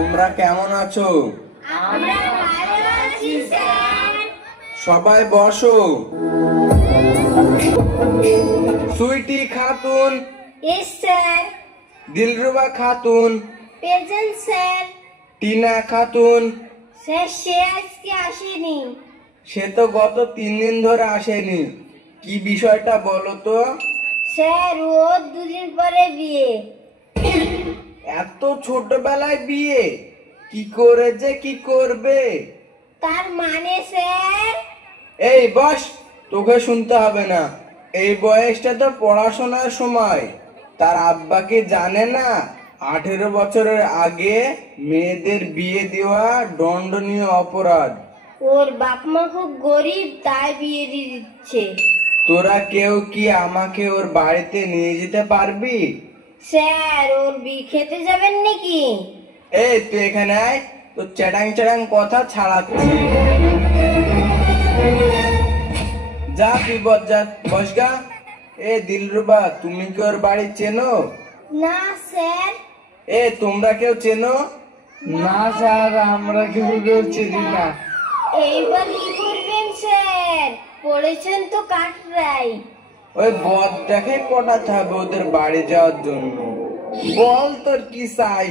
তোমরা কেমন আছো? আমরা ভালো আছি স্যার। সবাই বসো। Sweety Khatun. Yes sir. Dilruba Khatun. Present sir. Tina Khatun. Sir সে আজকে আসেনি। সে তো গত 3 দিন ধরে আসেনি। কি বিষয়টা বলো তো? স্যার ওর 2 দিন পরে বিয়ে। এত ছোটবেলায় বিয়ে? কি করে যে কি করবে? তার মানে স্যার? এই বস, তোকে শুনতে হবে না। এই বয়সটা তো পড়াশোনার সময়। তার আব্বা কি জানে না 18 বছরের আগে মেয়েদের বিয়ে দেওয়া দণ্ডনীয় অপরাধ? ওর বাপ মা খুব গরিব, তাই বিয়ে দিয়ে দিচ্ছে। তোরা কেউ কি আমাকে ওর বাড়িতে নিয়ে যেতে পারবি? স্যার ওর বিয়ে খেতে যাবেন নাকি? এই তুই এখানে আয়, তো চ্যাটাং চ্যাটাং কথা ছাড়াচ্ছি। যা তুই বসগা। এ দিলরুবা, তুমি কি ওর বাড়ি চেনো? না স্যার। এ তোমরা কেউ চেনো? না স্যার, আমরা কেউ চিনি না। এইবার কি করবেন স্যার? পড়েছেন তো কাটরাই। ওই বদ দেখে পটাতে হবে ওদের বাড়ি যাওয়ার জন্য। বল তোর কি চাই?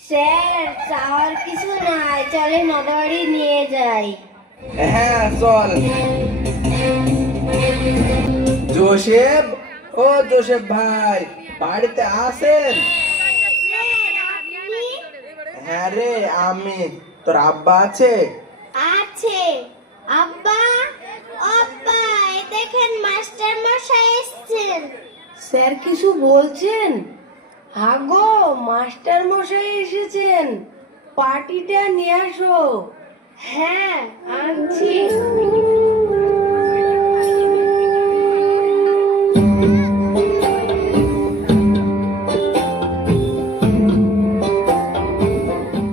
স্যার চাওয়ার কিছু নাই, চলে নদাবাড়ি নিয়ে যাই। হ্যাঁ চল। জোসেফ, ও জোসেফ ভাই, বাড়িতে আছেন? হ্যাঁ রে আমি। তোর আব্বা আছে? আছে। আব্বা, আব্বা এই দেখেন মাস্টার মশাই এসেছেন। স্যার কিছু বলছেন? আগো মাস্টার মশাই এসেছেন, পার্টিটা নিয়ে আসো। হ্যাঁ আনছি।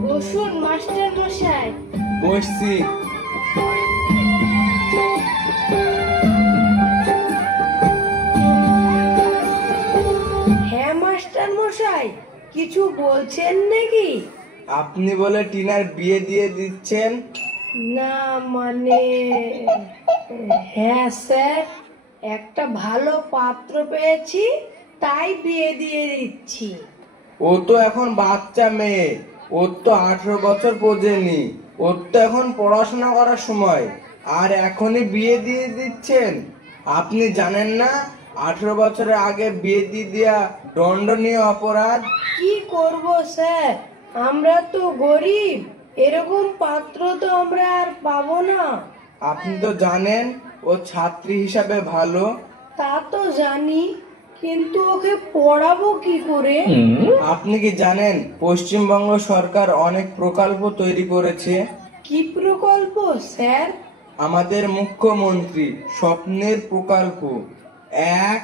বসুন মাস্টার মশাই। বসছি। হ্যাঁ মাস্টার মশাই, কিছু বলছেন নাকি? আপনি বলে টিনার বিয়ে দিয়ে দিচ্ছেন? না মানে, হ্যাঁ স্যার, একটা ভালো পাত্র পেয়েছি, তাই বিয়ে দিয়ে দিচ্ছি। ও তো এখন বাচ্চা মেয়ে, ওর তো 18 বছর পৌঁছেনি। ওর তো এখন পড়াশোনা করার সময়, আর এখনই বিয়ে দিয়ে দিচ্ছেন? আপনি জানেন না 18 বছরের আগে বিয়ে দিয়ে দেওয়া দণ্ডনীয় অপরাধ? কি করব স্যার, আমরা তো গরিব, এরকম পাত্র তো আমরা আর পাবো না। আপনি তো জানেন ও ছাত্রী হিসাবে ভালো। তা তো জানি, কিন্তু ওকে পড়াবো কি করে? আপনি কি জানেন পশ্চিমবঙ্গ সরকার অনেক প্রকল্প তৈরি করেছে? কি প্রকল্প স্যার? আমাদের মুখ্যমন্ত্রী স্বপ্নের প্রকল্প। 1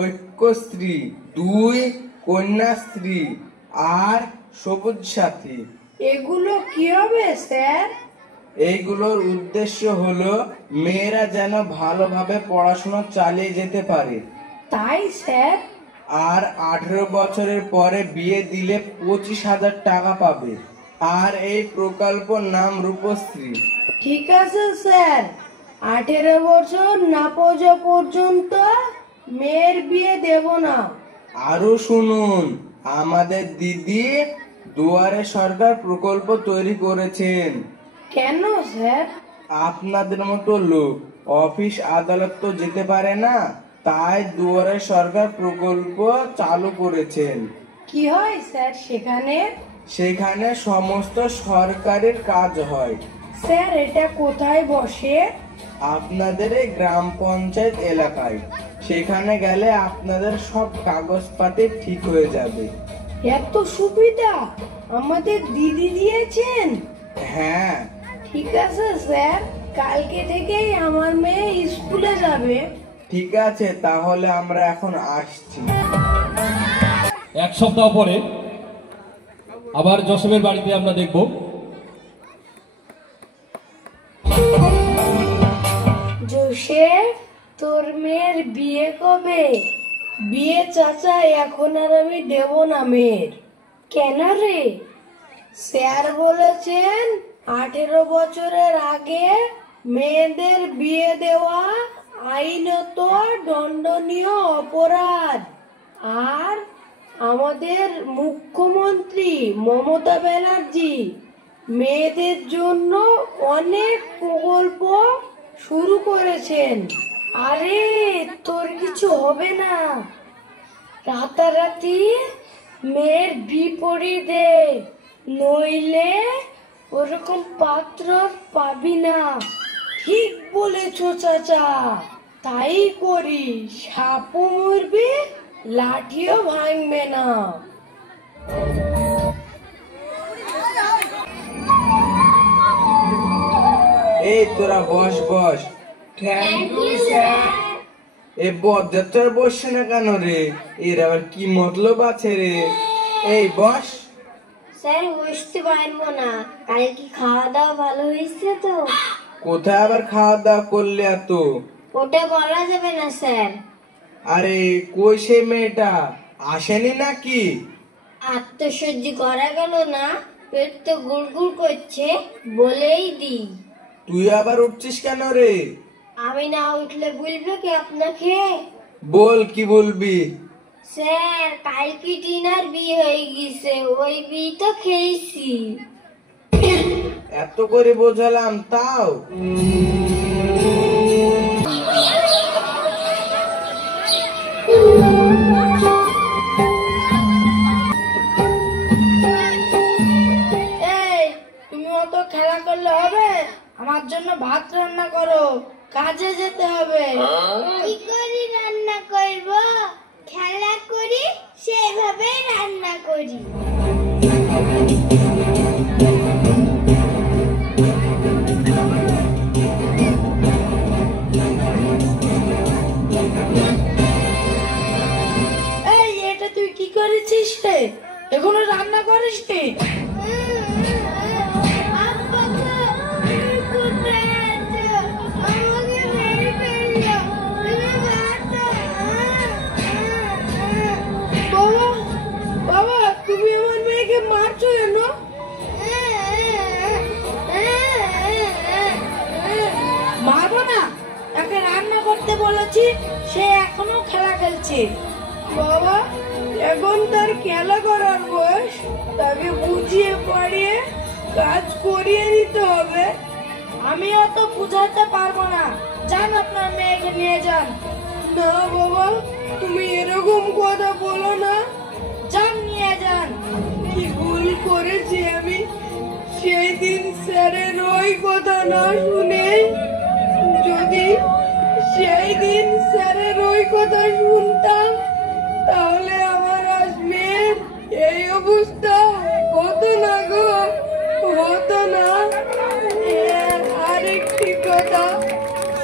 ঐক্যশ্রী, 2 কন্যাশ্রী, আর সবুজ সাথী। এগুলো কি হবে স্যার? এইগুলোর উদ্দেশ্য হলো মেয়েরা যেন ভালোভাবে পড়াশোনা চালিয়ে যেতে পারে। তাই স্যার? আর 18 বছরের পরে বিয়ে দিলে 25,000 টাকা পাবে। আর এই প্রকল্পর নাম রূপশ্রী। ঠিক আছে স্যার, 18 বছর না পৌঁছা পর্যন্ত মেয়ের বিয়ে দেব না। আরো শুনুন, আমাদের দিদি দুয়ারে সরকার প্রকল্প তৈরি করেছেন। কেন স্যার? আপনাদের মতো লোক অফিস আদালত তো যেতে পারে না, তাই দুয়ারে সরকার প্রকল্প চালু করেছেন। কি হয় স্যার সেখানে? সেখানে সমস্ত সরকারের কাজ হয়। স্যার এটা কোথায় বসে? আপনাদের এই গ্রাম পঞ্চায়েত এলাকায়। সেখানে গেলে আপনাদের সব কাগজপাতি ঠিক হয়ে যাবে। এত সুবিধা আমাদের দিদি দিয়েছেন? হ্যাঁ। ঠিক আছে স্যার, কালকে থেকেই আমার মেয়ে স্কুলে যাবে। ঠিক আছে, তাহলে আমরা এখন আসছি। 1 সপ্তাহ পরে আবার জোসেফের বাড়িতে আমরা দেখব। জোসেফ, তোর মেয়ের বিয়ে কবে? বিয়ে চাচা এখন আর আমি দেব না মেয়ের। কেন রে? স্যার বলেছেন 18 বছরের আগে মেয়েদের বিয়ে দেওয়া আইনত দণ্ডনীয় অপরাধ। আর আমাদের মুখ্যমন্ত্রী মমতা ব্যানার্জি মেয়েদের জন্য অনেক প্রকল্প শুরু করেছেন। আরে তোর কিছু হবে না, রাতারাতি মেয়ের বিপরীত দে, নইলে ওরকম পাত্র পাবি না। ঠিক বলেছো চাচা, তাই করি, সাপও মরবে লাঠিও ভাঙবে না। এই তোরা বস বস। Thank you sir. এ বজ্জাত্তর বসছে না কেন রে? এর আবার কি মতলব আছে রে? এই বস। স্যার বসতে পারবো না, কাল কি খাওয়া দাওয়া ভালো হয়েছে তো? কোথায় আবার খাওয়া দাওয়া করলে এত? ওটা বলা যাবে না স্যার। আরে কই সে মেয়েটা আসেনি নাকি? আত্মসহ্য করা গেল না, পেট তো গুড়গুড় করছে, বলেই দি। তুই আবার উঠছিস কেন রে? আমি না উঠলে বলবে কি আপনাকে? বল কি বলবি? স্যার কালকে টিনার বিয়ে হয়ে গেছে, ওই বিয়ে তো খেয়েছি। এত করে বোঝালাম তাও? এই তুমি অত খেলা করলে হবে? আমার জন্য ভাত রান্না করো, কাজে যেতে হবে। কি করি রান্না করব? খেলা করি সেভাবে রান্না করি। এই এটা তুই কি করেছিস রে? এখনো রান্না করিস নি? বাবা, বাবা তুমি আমার মেয়েকে মারছো কেন? মারবো না, তাকে রান্না করতে বলেছি, সে এখনো খেলা খেলছে। বাবা এখন তার খেলা করার বয়স, তাকে বুঝিয়ে পারিয়ে কাজ করিয়ে দিতে হবে। আমি অত বুঝাতে পারবো না, যান আপনার মেয়েকে নিয়ে যান। না বাবা, তুমি এরকম কথা বলো না, যান নিয়ে যান। কি ভুল করেছি আমি, সেই দিন স্যারের ওই কথা না শুনে, যদি সেই দিন স্যারের ওই কথা শুনতাম তাহলে আমার আজ মেয়ের এই অবস্থা হতো না গো, হতো না। আরেকটি কথা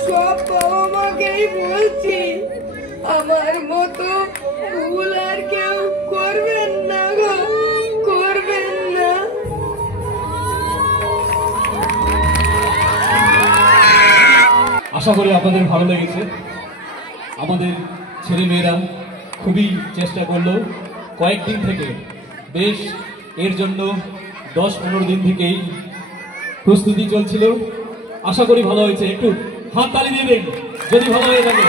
সব বাবা মাকেই বলছি, আমার মতো ভুল আর কেউ করবেন না গো, করবেন না। আশা করি আপনাদের ভালো লেগেছে। আমাদের ছেলে মেয়েরা খুবই চেষ্টা করলো কয়েকদিন থেকে, বেশ এর জন্য 10-15 দিন থেকেই প্রস্তুতি চলছিল। আশা করি ভালো হয়েছে, একটু হাত তালি দিয়ে দিন যদি ভালো হয়ে থাকে।